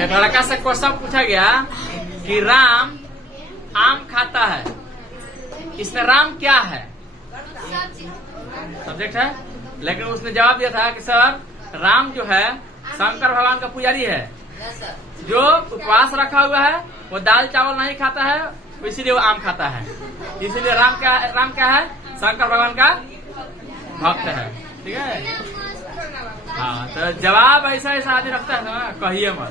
एक लड़का से क्वेश्चन पूछा गया कि राम आम खाता है, इसमें राम क्या है? सब्जेक्ट है। लेकिन उसने जवाब दिया था कि सर राम जो है शंकर भगवान का पुजारी है, जो उपवास रखा हुआ है, वो दाल चावल नहीं खाता है, इसीलिए वो आम खाता है। इसीलिए राम क्या है? शंकर भगवान का भक्त है। ठीक है। हाँ, तो जवाब ऐसा आदमी रखता है ना, कहिए मत।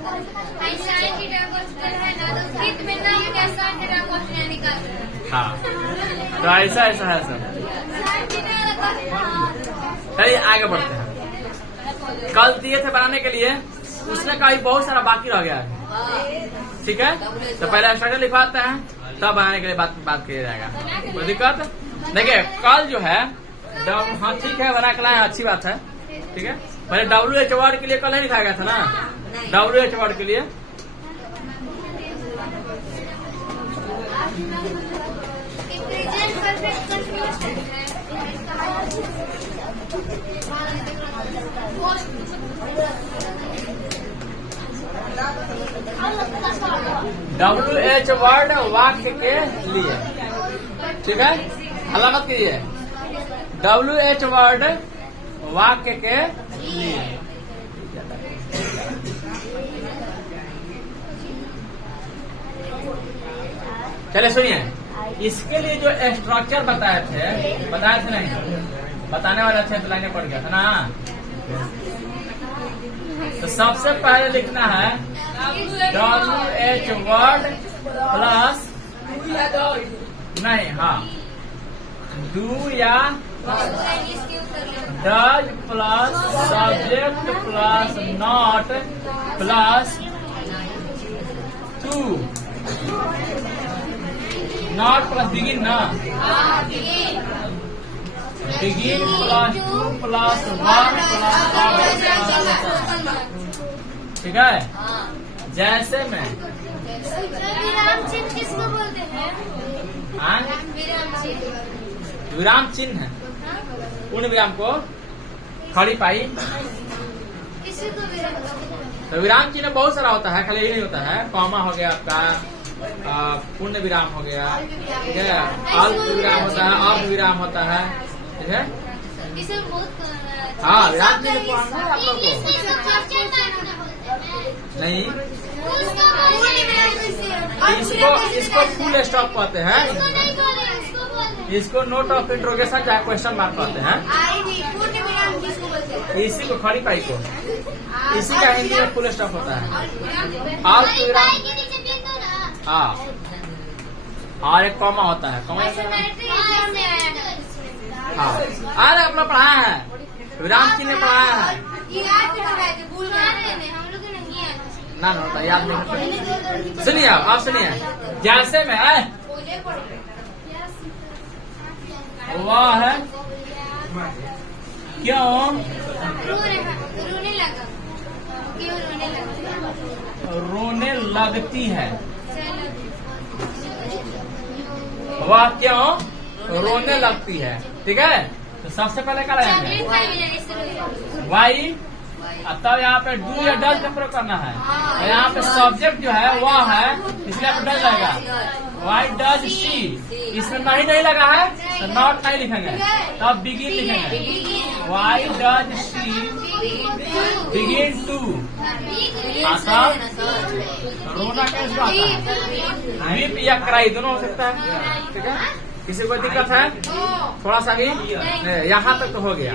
हाँ, तो ऐसा है सब। चलिए आगे बढ़ते हैं। कल दिए थे बनाने के लिए, उसने कहा बहुत सारा बाकी रह गया है। ठीक है, तो पहले स्ट्रक्चर लिखवाते हैं, तब बनाने के लिए बात किया जाएगा। कोई दिक्कत? देखिए कल जो है, हाँ ठीक है बना के लाए, अच्छी बात है। ठीक है, पहले WH वर्ड के लिए कल नहीं लिखा गया था ना, WH वर्ड के लिए WH वर्ड वाक्य के लिए। ठीक है, हल्ला मत कीजिए। WH वर्ड वाक्य के लिए। चलिए सुनिए, इसके लिए जो स्ट्रक्चर बताए थे नहीं, बताने वाले थे तो लाइने पड़ गया था ना। तो सबसे पहले लिखना है WH वर्ड प्लस नहीं, हाँ डू या does plus subject plus not plus to, not plus begin ना, begin plus to plus one plus. ठीक है, जैसे में विराम चिन्ह किसको बोलते हैं? विराम चिन्ह है, पूर्ण विराम को खड़ी पाई। तो विराम चिन्ह बहुत सारा होता है, खाली यही नहीं होता है। कॉमा हो गया आपका, पूर्ण विराम हो गया, ठीक है, अल्प विराम होता है, अर्ध विराम होता है। ठीक है, हाँ विराम चिन्ह को आप लोग को नहीं, इसको फुल स्टॉप कहते हैं, इसको नोट ऑफ इंट्रोगेशन चाहे क्वेश्चन मार्क कहते हैं। इसी को खड़ी पाई को, इसी का हिंदी में फुल स्टॉप होता है। अल्प विराम, हाँ, और एक कॉमा होता है, कॉमा। हाँ, अरे अपना पढ़ाया है, विराम चिन्ह पढ़ाया है ना, होता याद नहीं। सुनिए आप सुनिए, जैसे में वह है क्यों रोने लगती है, वह क्यों रोने लगती है। ठीक है, तो सबसे पहले क्या लगाएंगे? वाई, तब यहाँ पे डू या डज का प्रयोग करना है। तो यहाँ पे सब्जेक्ट जो है वह है, इसलिए आप डज लगेगा। वाई डज शी, इसमें नहीं लगा है तो नॉट नहीं लिखेंगे, तब बिगिन लिखेंगे। Why does she begin to, आता रोना कैसे आता है? वीप या क्राई दोनों हो सकता है। ठीक है, किसी को दिक्कत है? थोड़ा सा ही, यहाँ तक तो हो गया।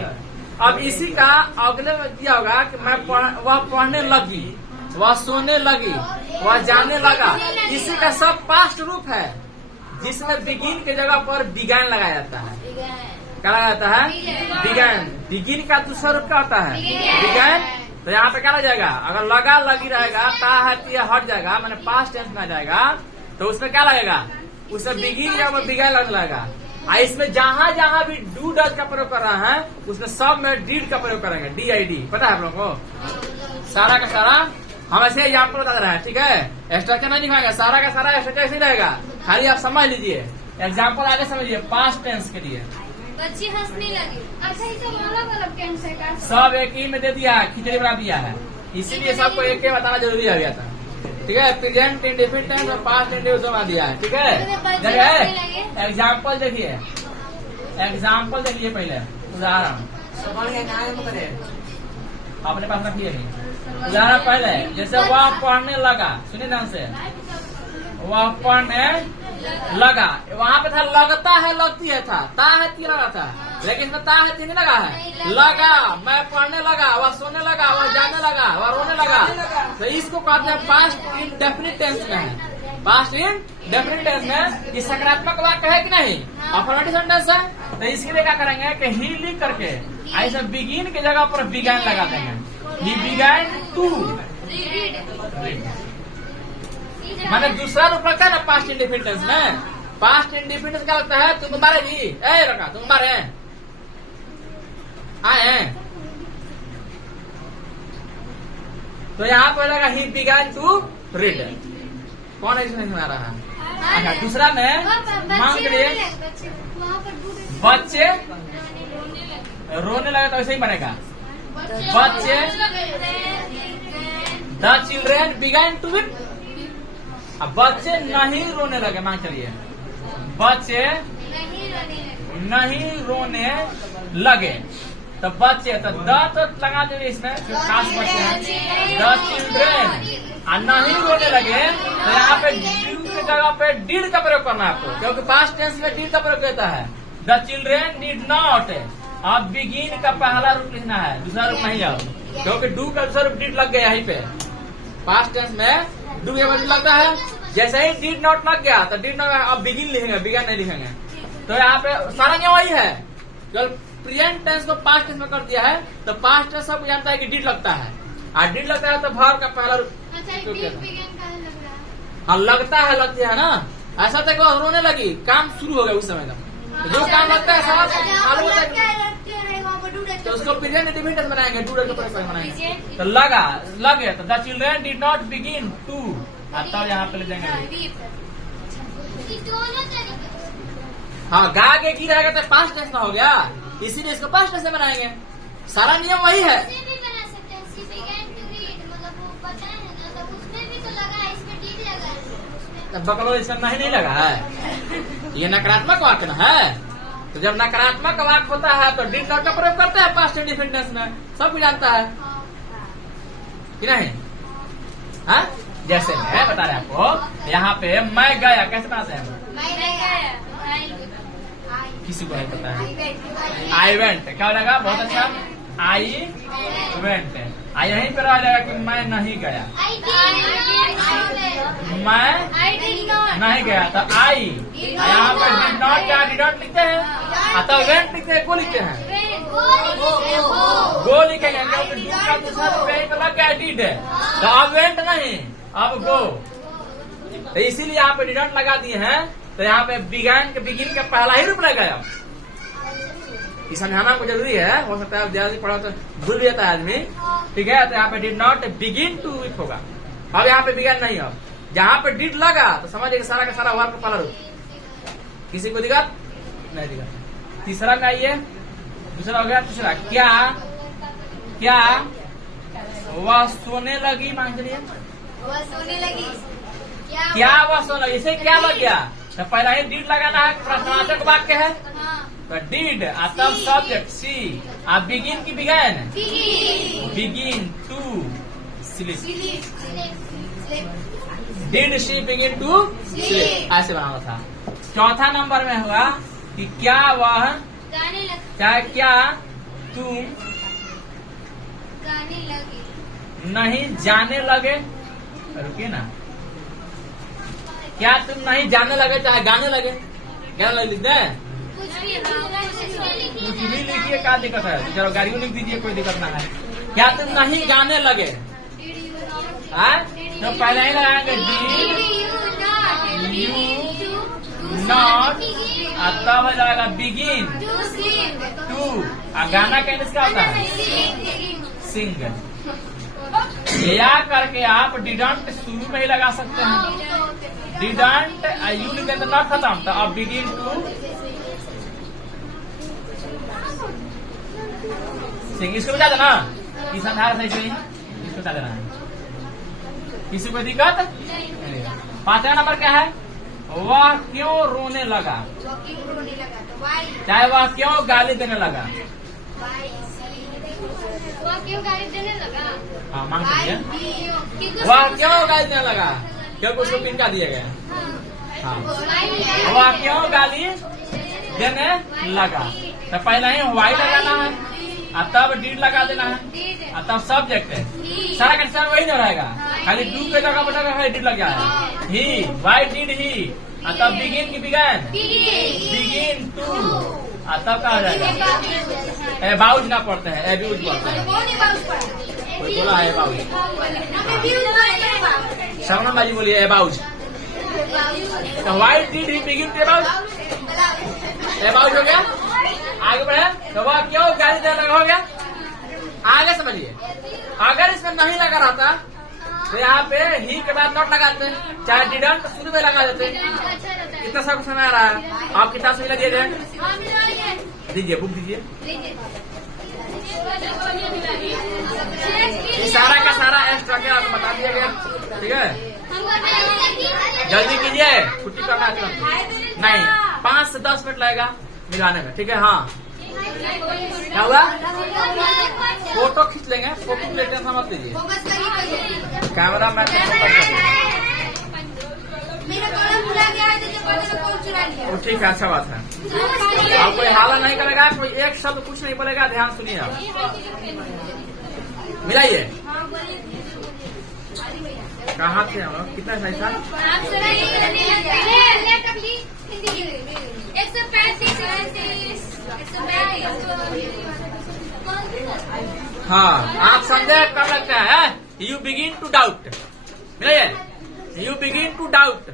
अब इसी का अगले में दिया होगा कि वह पढ़ने लगी, वह सोने लगी, वह जाने लगा। इसी का सब पास्ट रूप है, जिसमें बिगिन के जगह पर बिगैन लगाया जाता है। क्या लगाया जाता है? बिगैन। बिगिन का दूसरा रूप क्या होता है? बिगैन। तो यहाँ पे क्या लग जाएगा? अगर लगा लगी रहेगा, ता है तो हट जाएगा, मैंने पास्ट टेंस में आ जाएगा, तो उसमें क्या लगेगा? उसमें बिगिन या बिगैन लगने लगेगा। इसमें जहाँ जहाँ भी डू डज का प्रयोग कर रहा है, उसमें सब में डीड का प्रयोग करेंगे, DID। पता है आप लोगों को? सारा का सारा हम ऐसे एग्जाम्पल बता रहे हैं। ठीक है, स्ट्रक्चर नहीं दिखाएगा, सारा का सारा स्ट्रक्चर ऐसे रहेगा, खाली आप समझ लीजिए। एग्जाम्पल आगे समझिए, पास्ट टेंस के लिए। बच्ची हंसने लगी। अच्छा, ये सब अलग टेंस है का? सब एक ही में दे दिया है, खिचड़ी बना दिया है, इसीलिए सबको एक के बताना जरूरी हो गया था। ठीक है, प्रेजेंट इंडेफिनिट टेंस और पास्ट इंडेफिनिट बना दिया है। ठीक है, देखिए एग्जाम्पल देखिए, एग्जाम्पल देखिए पहले उदाहरण अपने पास रखिए। उदाहरण पहले जैसे वह पढ़ने लगा, सुनिए ध्यान से, वह पढ़ने लगा, वहाँ पे था लगता है लगती है था, ता है ती लगा था, लेकिन इसमें ता है ती नहीं लगा है, लगा, मैं पढ़ने लगा, वह सोने लगा, वह जाने लगा, वह रोने लगा। तो इसको कहते हैं पास्ट इंडेफिनिट टेंस में है। पास्ट इंडेफिनिट टेंस में ये सकारात्मक वाक्य है कि नहीं, अफर्मेटिव सेंटेंस है। तो इसके लिए क्या करेंगे कि ही लिख करके ऐसे बिगिन की जगह पर बिगैन लगा देंगे। ही बिगैन टू रीड, माने दूसरा रूप लगता है ना पास्ट इंडेफिनिट टेंस में। पास्ट इंडेफिनिट क्या लगता है, तुम मारेगी, ए रखा तुम मारे हैं, आए हैं। तो यहाँ पर लगा ही बिगैन टू रीड। कौन है इसमें आ रहा है? अच्छा, दूसरा में मान के लिए बच्चे रोने लगे तो ऐसे ही बनेगा, बच्चे the children began to weep. अब बच्चे नहीं रोने लगे, मान चलिए बच्चे नहीं रोने लगे, तो बच्चे तो द तो लगा देंगे इसमें, जो खास बच्चे हैं द चिल्ड्रेन, और नहीं रोने लगे तो यहाँ पे डू की जगह पे डिड का प्रयोग करना है आपको, क्योंकि पास्ट टेंस में डिड का प्रयोग होता है। द चिल्ड्रेन डिड नॉट, अब बिगिन का पहला रूप लिखना है, दूसरा रूप नहीं जाओ, क्योंकि डू का दूसरा रूप डिड लग गया यहीं पे। पास्ट टेंस में डू के बाद लगता है, जैसे ही डिड नॉट लग गया तो डिड नॉट, अब बिगिन लिखेंगे, बिगन नहीं लिखेंगे। तो यहाँ पे सारा नियम वही है, केवल प्रेजेंट टेंस को पास्ट टेंस में कर दिया है। तो पास्ट टेंस सब जानता है कि डिड लगता है, और डिड लगता है तो वर्ब का पहला रूप। हाँ लगता है, लगती है ना, ऐसा तक रोने लगी, काम शुरू हो गया उस समय तक, जो काम लगता है मालूम होता है, तो उसको प्रेजेंट इंडेफिनिट बनाएंगे, डू का प्रयोग बनाएंगे। तो लगा, लगे, तो the children did not begin to, तब यहाँ पे ले जाएंगे। हाँ गा के की रहेगा तो पास्ट टेंस ना हो गया, इसीलिए इसको पास्ट टेंस में बनाएंगे। सारा नियम वही है। बकलो इसका नहीं लगा है, ये नकारात्मक वाक्य ना है। तो जब नकारात्मक वाक्य होता है तो डिड नॉट का प्रयोग करते हैं पास्ट इंडेफिनिट टेंस में, सब कुछ जानता है कि नहीं। हाँ जैसे मैं बता रहे आपको, यहाँ पे मैं गया कैसे बनाते हैं, किसी को नहीं पता है। आई वेंट क्या लगा, बहुत अच्छा, आई वेंट, आई यहीं पर आ जाएगा कि मैं नहीं गया, मैं नहीं गया, तो आई यहाँ पर डिड नॉट क्या डिड नॉट लिखते हैं, तो वेंट लिखते हैं, को लिखते हैं, गो लिखेंगे, क्योंकि दूसरा दूसरा तो लग गया डिड, तो अब वेंट नहीं, अब गो। तो इसीलिए यहाँ पे डिड नॉट लगा दिए हैं। तो यहाँ पे बिगैन के बिगिन का पहला ही रूप लगेगा। ये समझाना को जरूरी है, हो सकता है ज्यादा पढ़ा तो भूल भी जाता है आदमी। ठीक है, तो यहाँ पे did not begin to weep होगा। अब यहाँ पे बिगैन नहीं, अब जहाँ पे डिड लगा तो समझिए सारा का सारा वर्ब का पहला रूप। किसी को दिक्कत नहीं, दिक्कत। तीसरा में आइए, दूसरा हो गया तीसरा, क्या क्या वह सोने लगी, मान चलिए सोने लगी, क्या वह सोने लगी, इसे क्या लग गया, तो पहला ही डिड लगाना है, प्रश्नवाचक वाक्य है, तो डिड तब सब्जेक्ट सी, आप बिगिन की began, begin to sleep, did she begin to sleep, ऐसे बनाना था। चौथा नंबर में हुआ कि क्या वह, क्या तुम गाने लगे, नहीं जाने लगे, रुकिए ना, क्या तुम नहीं जाने लगे चाहे गाने लगे, क्या लिख दे, कुछ भी लिखिए, क्या दिक्कत है, चलो गाड़ियों लिख दीजिए, कोई दिक्कत ना है। क्या तुम नहीं गाने लगे, तो पहले ही लगाएंगे डिड यू नॉट, तब हो जाएगा बिगिन टू, गाना कहने से क्या होता है, सिंग। या करके आप डिडंट शुरू में ही लगा सकते हैं, डिडंट यू लिख देते नॉट खत्म, तो अब बिगिन टू सिंग। इसको बता देना, इस अंधार से इसको बता देना है, किसी को दिक्कत? पांचवा नंबर क्या है? वह क्यों रोने लगा? चाहे वह क्यों गाली देने लगा? वह क्यों गाली देने लगा? हाँ मांग सकते हैं। वह क्यों गाली देने लगा? क्योंकि उसको पिनका दिया गया। हाँ, वह क्यों गाली देने लगा? तो पहले ही वाई लगाना है और तब डीड लगा देना है और तब सब्जेक्ट है। सारा का सारा वही न रहेगा, खाली डू के जगह पर डीड लग जाए। ही, वाई डिड ही, और तब बिगिन की बिगन, बिगिन टू, और तब कहा जाएगा एबाउट ना पढ़ते हैं, एब्यूज पढ़ते हैं। कोई बोला है एबाउट? शबनम बाजी बोलिए एबाउट। तो why did he begin to about, about हो गया। आगे बढ़े तो वह क्यों गाली देने लगा हो गया। आगे समझिए, अगर इसमें नहीं लगा रहता तो यहाँ पे ही के बाद नॉट लगाते, चाहे डिडंट तो शुरू में लगा देते। इतना सब समय आ रहा है। आप किताब से दिया जाए, दीजिए बुक दीजिए। सारा का सारा स्ट्रक्चर आपको बता दिया गया, ठीक है। जल्दी कीजिए, छुट्टी करना है नहीं, 5 से 10 मिनट लगेगा मिलाने में, ठीक है। हाँ क्या हुआ? फोटो खींच लेंगे, फोटो के लिए टेंशन मत लीजिए। कैमरा मैन ठीक है, अच्छा बात है। आप कोई हाला नहीं करेगा, कोई एक शब्द कुछ नहीं बोलेगा, ध्यान सुनिए आप। मिलाइए, कहाँ थे हम लोग? कितना सही था? 135। हाँ, आप संदेह कर सकते हैं। यू बिगिन टू डाउट, मिलाइए। यू बिगिन टू डाउट,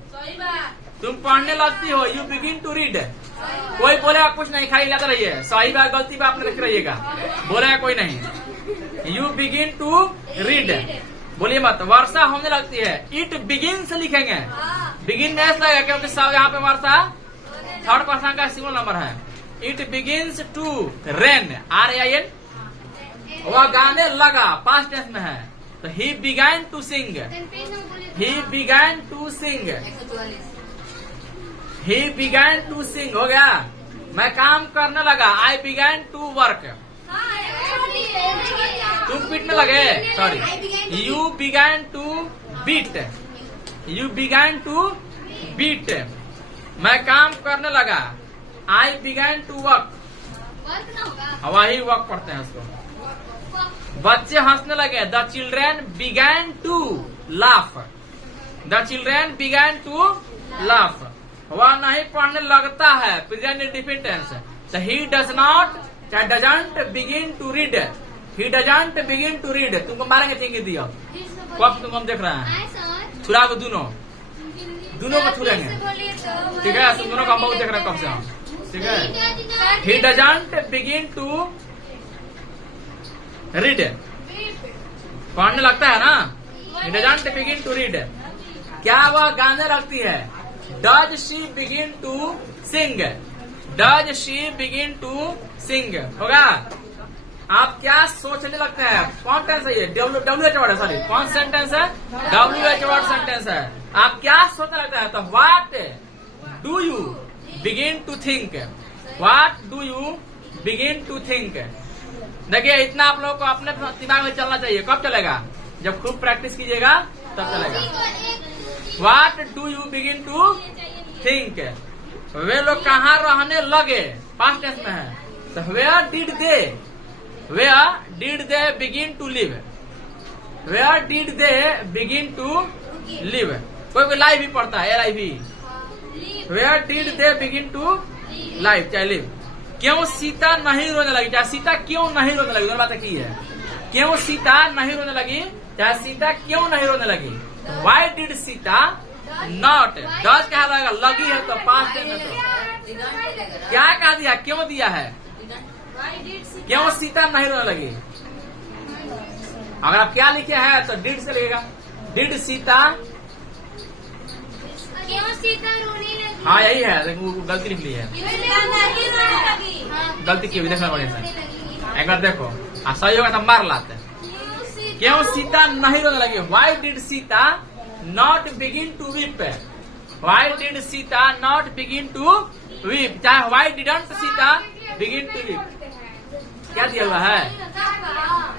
तुम पढ़ने लगती हो। यू बिगिन टू रीड, कोई बोलेगा कुछ नहीं, खाली लाते रहिए। सही बात गलती बात में लिख रहिएगा, बोलेगा कोई नहीं। यू बिगिन टू रीड, बोलिए मत। वर्षा होने लगती है, इट बिगिन से लिखेंगे। बिगिन में ऐसा लगेगा क्योंकि सब यहाँ पे वर्षा थर्ड पर्सन का सिंगल नंबर है। It begins to rain, RAIN। वह गाने लगा, पास्ट टेंस में है, तो he began to sing, he began to sing, he began to sing हो गया। मैं काम करने लगा, आई बिगैन टू वर्क। तुम पीटने लगे, sorry. You began to beat, you began to beat. मैं काम करने लगा, आई बिगैन टू वर्क। वही वर्क पढ़ते हैं उसको। बच्चे हंसने लगे, the children began to laugh, the children began to laugh. वह नहीं पढ़ने लगता है, प्रेजेंट इंडेफिनिट टेंस। तो ही डज नॉट, चाहे doesn't begin to read, he doesn't begin to read. तुमको मारेंगे ठीक दिया कब तुम हम देख रहे हैं। छुरा को दोनों को छुड़ेंगे, ठीक है। तुम दोनों को हम बहुत देख रहे हैं कब से हम, ठीक है। He doesn't begin to read, पढ़ने लगता है ना। He doesn't begin to read. क्या वह गाने लगती है? Does she begin to sing, does she begin to sing होगा। आप क्या सोचने लगते हैं? कौन टेंस है ये? WH वर्ड है, सॉरी कौन सेंटेंस है? WH वर्ड सेंटेंस है। आप क्या सोचने लगता है? तो what do you begin to think, what do you begin to think. देखिए इतना आप लोगों को अपने दिमाग में चलना चाहिए। कब चलेगा? जब खूब प्रैक्टिस कीजिएगा तब चलेगा। What do you begin to think. वे लोग कहाँ रहने लगे, पास्ट टेंस में है। तो where did they, where did they begin to live, where did they begin to live. कोई लाइव भी पढ़ता है, LIV। Where did they begin to live, चाहे लिव। क्यों सीता नहीं रोने लगी, चाहे सीता क्यों नहीं रोने लगी, दोनों बातें की है। क्यों सीता नहीं रोने लगी, चाहे सीता क्यों नहीं रोने लगी। Why did Sita not, does क्या लगेगा? लगी है तो पास्ट टेंस है तो क्या कहा दिया, क्यों दिया है? क्यों सीता नहीं रोने लगी। अगर आप क्या लिखे हैं तो डिड से लगेगा। डिड सीता, क्यों सीता रोने लगी। हाँ यही है, देखो गलती लिख ली है, गलती की हुई, देखना बढ़िया से एक बार देखो। सही होगा तो मार लाते। क्यों सीता नहीं रोने लगी? Why did Sita not begin to weep? Why did Sita not begin to weep? चाहे why didn't Sita begin to weep? क्या दिया हुआ है?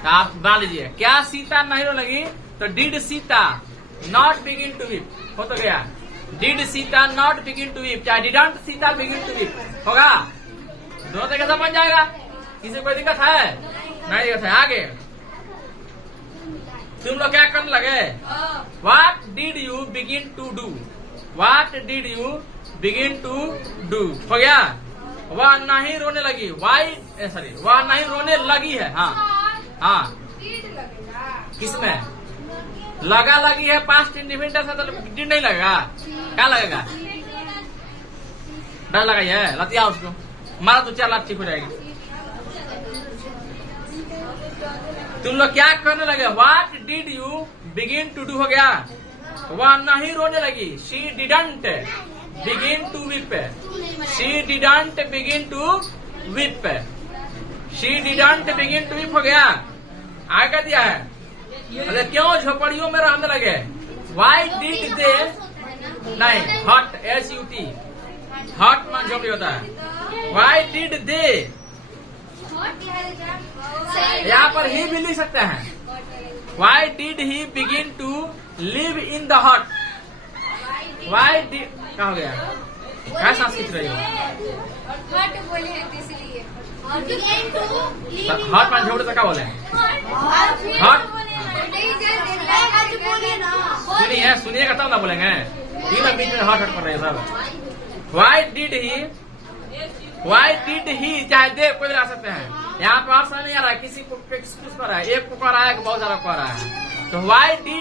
तो आप मान लीजिए, क्या सीता नहीं रोने लगी? तो did Sita not begin to weep हो तो गया। Did Sita not begin to weep, चाहे didn't Sita begin to weep होगा। दोनों तरीके से बन जाएगा। किसी कोई दिक्कत है? नहीं दिक्कत है। आगे तुम लोग क्या करने लगे? What did you begin to do? What did you begin to do हो गया। वह नहीं रोने लगी। वाई सॉरी, वह नहीं रोने लगी है। हाँ हाँ, किसमें लगा लगी है? पास्ट इंडिफिनिट से तो डिड नहीं लगेगा। क्या लगेगा? डर लगाई है, लतिया उसको मारा तो 4 लाख ठीक हो जाएगी। तुम लोग क्या करने लगे? What did you begin to do हो गया। वह नहीं रोने लगी। She didn't begin to weep. She didn't begin to weep. She didn't begin to weep हो गया। आगे क्या दिया है? अरे क्यों झोपड़ियों में रहने लगे? वाई डिड दे नहीं, हट HUT, हट मान झोपड़ी होता है। वाई डिड दे, यहाँ पर ही भी लिख सकते हैं। Why did he begin to live in the hut? Why did क्या हो गया? क्या सांस खींच रही हो? हट बोले हैं इसलिए। हट मान झोपड़ी तो क्या बोले? हट सुनिए, सुनिएगा तब ना बोलेंगे। तीनों बीच में हट हट कर रहे हैं सब। वाई डिड ही चाहे दे कोई ला सकते हैं। यहाँ पर ऑप्शन नहीं आ रहा है, किसी को किस पर है, एक को कर रहा है, बहुत ज्यादा कर रहा है। तो वाई डिड